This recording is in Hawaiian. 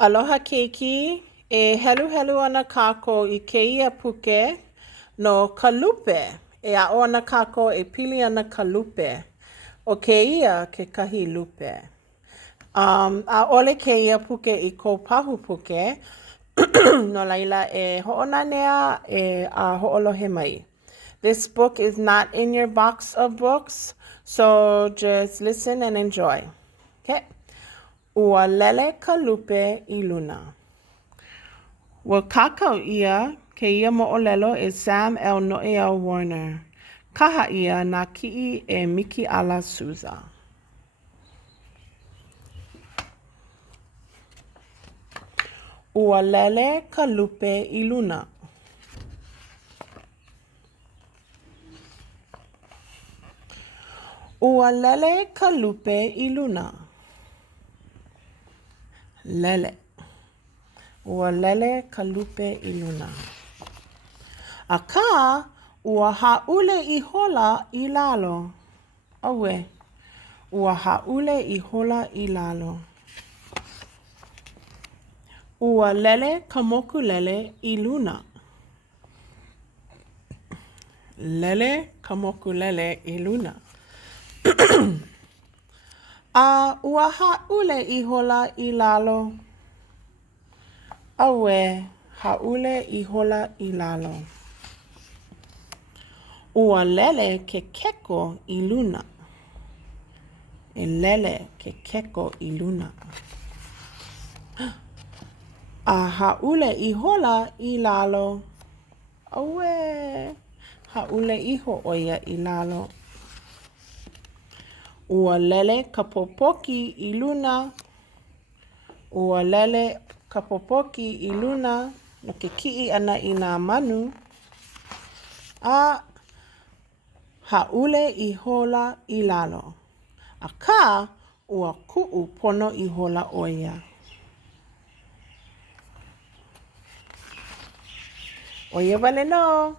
Aloha keiki, e helu ana kākou I kēia puke no kalupe. E a'o ana kākou e pili ana kalupe. O kēia kekahi lupe. ʻAʻole kēia puke I kou pahu puke, no laila e hoʻonanea a hoʻolohe mai. This book is not in your box of books, so just listen and enjoy. Okay. Ua lele ka lupe I luna. Ua kākau ia kēia moʻolelo is Sam L. Noʻeau Warner. Kaha ia nā kiʻi e Miki Ala Souza. Ua lele ka lupe I luna. Ua lele ka lupe I luna. Lele. Ua lele ka lupe I luna. Akā, ua haʻule I hola I lalo. Aue. Ua haʻule I hola I lalo. Ua lele ka mokulele I luna. Lele ka mokulele I luna. Ua haʻule I hola I lalo. Aue, haʻule I hola I lalo. Ua lele ke keko I luna. E lele ke keko I luna. A haʻule I hola I lalo. Aue, haʻule iho ʻoia I lalo. Ua lele ka popoki I luna. Ua lele ka popoki I luna no ke kiʻi ʻana I nā manu. A haʻule I hola I lalo. Akā, ua kuʻu pono I hola ʻo ia. ʻO ia wale nō.